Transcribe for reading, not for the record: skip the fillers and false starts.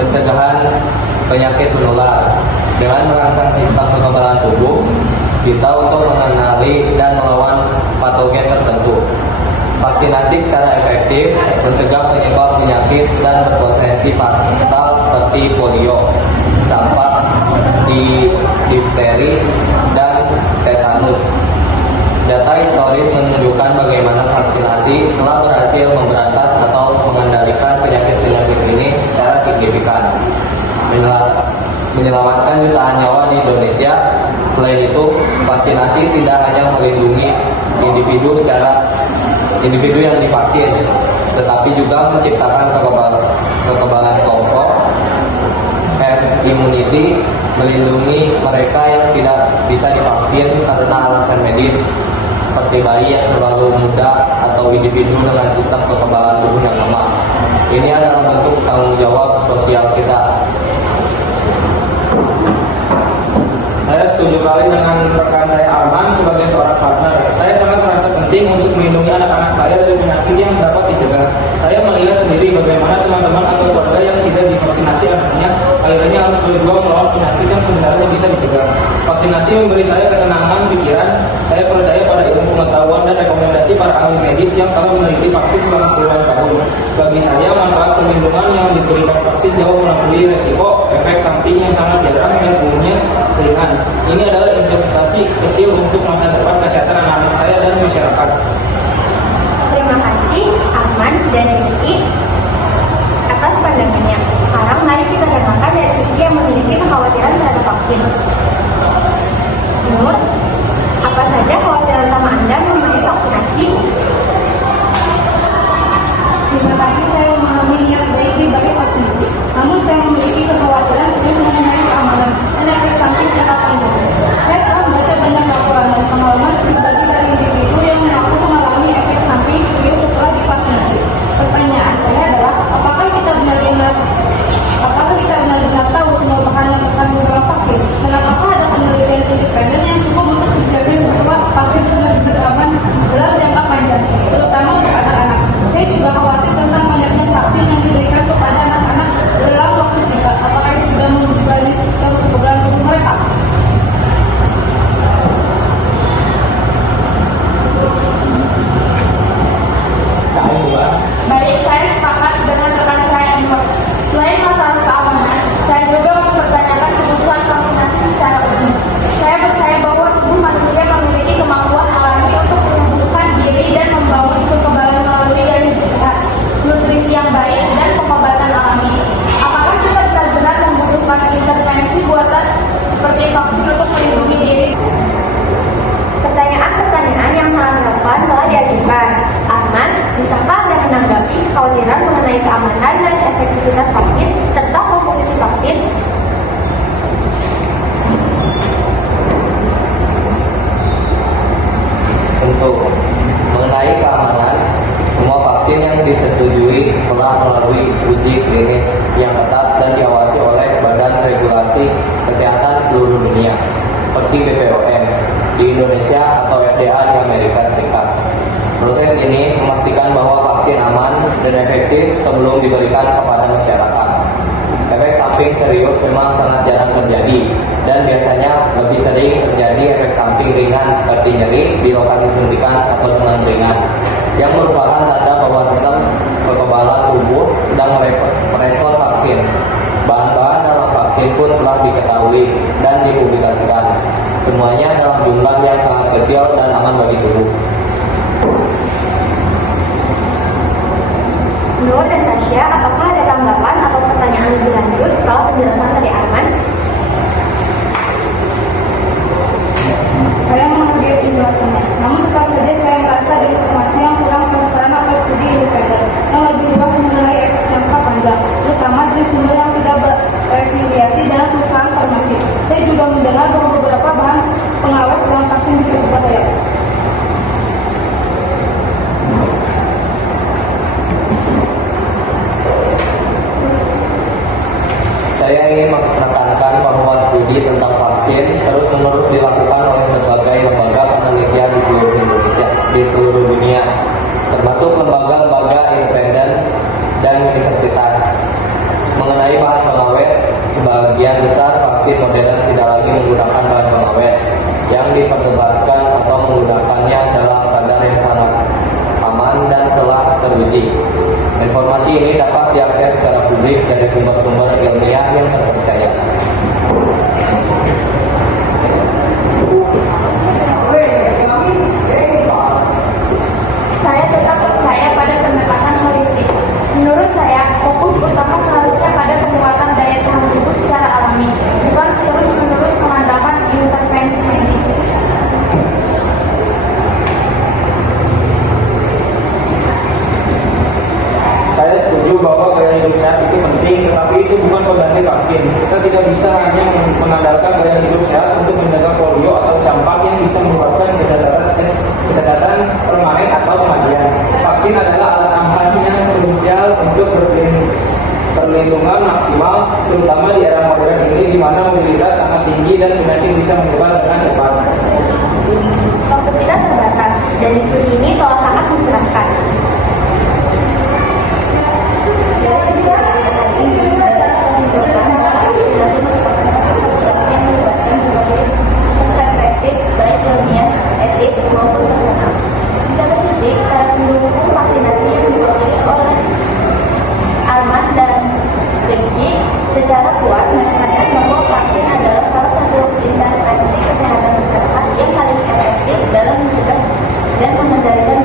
pencegahan penyakit menular. Dengan merangsang sistem kekebalan tubuh kita untuk mengenali dan melawan patogen tertentu. Vaksinasi secara efektif mencegah penyebab penyakit dan berpotensi fatal seperti polio, campak, difteri, dan tetanus. Data historis menunjukkan bagaimana vaksinasi telah berhasil memberantas atau mengendalikan penyakit-penyakit ini secara signifikan, menyelamatkan jutaan nyawa di Indonesia. Selain itu, vaksinasi tidak hanya melindungi individu yang divaksin, tetapi juga menciptakan kekebalan kelompok, herd immunity, melindungi mereka yang tidak bisa divaksin karena alasan medis, seperti bayi yang terlalu muda atau individu dengan sistem kekebalan tubuh yang lemah. Ini adalah bentuk tanggung jawab sosial kita. Saya setuju kali dengan rekan saya Arman sebagai seorang partner. Saya sangat merasa penting untuk melindungi anak-anak saya dari penyakit yang dapat dicegah. Saya melihat sendiri bagaimana teman-teman anggota keluarga yang tidak divaksinasi anaknya akhirnya harus berjuang melawan penyakit yang sebenarnya bisa dicegah. Vaksinasi memberi saya ketenangan pikiran. Saya percaya pada ilmu pengetahuan dan rekomendasi para ahli medis yang telah meneliti vaksin selama puluhan tahun. Bagi saya, manfaat perlindungan yang diberikan vaksin jauh melampaui resiko efek samping yang sangat jarang dan umumnya ringan. Ini adalah investasi kecil untuk masa depan kesehatan anak-anak saya dan masyarakat. Terima kasih Arman dan Rizky atas pandangannya. Sekarang mari kita dengarkan dari sisi yang memiliki kekhawatiran terhadap vaksin. Nur, apa saja kekhawatiran utama Anda mengenai vaksinasi? Terima kasih, saya memahami niat baik di balik vaksinasi. Namun saya memiliki kekhawatiran serius mengenai keamanan dan efek samping jangka panjang. Saya telah membaca banyak laporan dan pengalaman pribadi dari individu yang mengaku mengalami efek samping serius setelah divaksinasi. Pertanyaan saya adalah, apakah kita benar-benar tahu semua bahan yang terkandung dalam vaksin? Dan apakah ada penelitian independen yang cukup untuk menjamin bahwa vaksin benar-benar aman dalam jangka panjang, terutama untuk anak-anak? Saya juga khawatir tentang banyaknya vaksin yang diberikan kepada anak-anak dalam waktu singkat. Apakah itu sudah membebani sistem kekebalan tubuh mereka? Baik, saya sepakat dengan rekan saya Nur. Selain masalah keamanan, saya juga mempertanyakan kebutuhan vaksinasi secara umum. Saya percaya bahwa tubuh manusia memiliki kemampuan alami untuk menumbuhkan diri dan membangun kekebalan melalui gaya hidup sehat, nutrisi yang baik, dan pengobatan alami. Apakah kita benar-benar membutuhkan intervensi buatan seperti vaksin untuk melindungi diri? Pertanyaan-pertanyaan yang sangat relevan telah diajukan. Arman, bisakah Anda menanggapi kekhawatiran mengenai keamanan dan efektivitas vaksin serta komposisi vaksin? Tentu, mengenai keamanan, semua vaksin yang disetujui telah melalui uji klinis yang ketat dan diawasi oleh Badan Regulasi Kesehatan Seluruh Dunia, seperti BPOM di Indonesia atau FDA di Amerika Serikat. Proses ini memastikan bahwa vaksin aman dan efektif sebelum diberikan kepada masyarakat. Efek samping serius memang sangat jarang terjadi, dan biasanya lebih sering terjadi efek samping ringan seperti nyeri di lokasi suntikan atau demam ringan, yang merupakan tanda bahwa sistem kekebalan tubuh sedang merespon vaksin. Bahan-bahan dalam vaksin pun telah diketahui dan dipublikasikan. Semuanya dalam jumlah yang sangat kecil dan aman bagi tubuh. Nur dan Tasya, apakah ada tanggapan atau pertanyaan lebih lanjut setelah penjelasan dari Arman? Saya menghargai penjelasannya. Namun tetap saja saya merasa ada informasi yang kurang transparan atau studi independen yang lebih luas mengenai efek jangka panjang, terutama dari sumber yang tidak berafiliasi dengan perusahaan farmasi. Saya juga mendengar bahwa beberapa bahan pengawet dalam vaksin bisa berbahaya. Saya ingin menekankan bahwa studi tentang vaksin terus-menerus dilakukan oleh berbagai lembaga penelitian di seluruh Indonesia, di seluruh dunia, termasuk lembaga-lembaga independen dan universitas. Mengenai bahan sebagian besar vaksin modern tidak lagi menggunakan bahan pengawet yang diperdebatkan atau menggunakannya dalam kadar yang sangat aman dan telah teruji. Informasi ini dapat diakses secara publik dari sumber-sumber ilmiah yang terpercaya. Saya tetap percaya pada pendekatan holistik. Menurut saya, fokus utama seharusnya pada penguatan daya tahan tubuh secara alami, bukan terus-menerus mengandalkan intervensi medis. Saya setuju bahwa gaya hidup sehat itu penting, tetapi itu bukan pengganti vaksin. Kita tidak bisa hanya mengandalkan gaya hidup sehat untuk menjaga polio atau campak yang bisa menyebabkan kecacatan permanen atau kematian. Vaksin adalah alat ampuh yang krusial untuk perlindungan maksimal, terutama di era modern ini di mana mobilitas sangat tinggi dan penyakit bisa menyebar dengan cepat. Waktu kita terbatas, dan diskusi ini telah sangat mencerahkan. Baik ilmiah, etis, maupun personal. Di satu sisi, para pendukung vaksinasi yang diwakili oleh Arman dan Ricky secara kuat menekankan bahwa vaksin adalah salah satu intervensi kesehatan masyarakat yang paling efektif dalam mencegah dan mengendalikan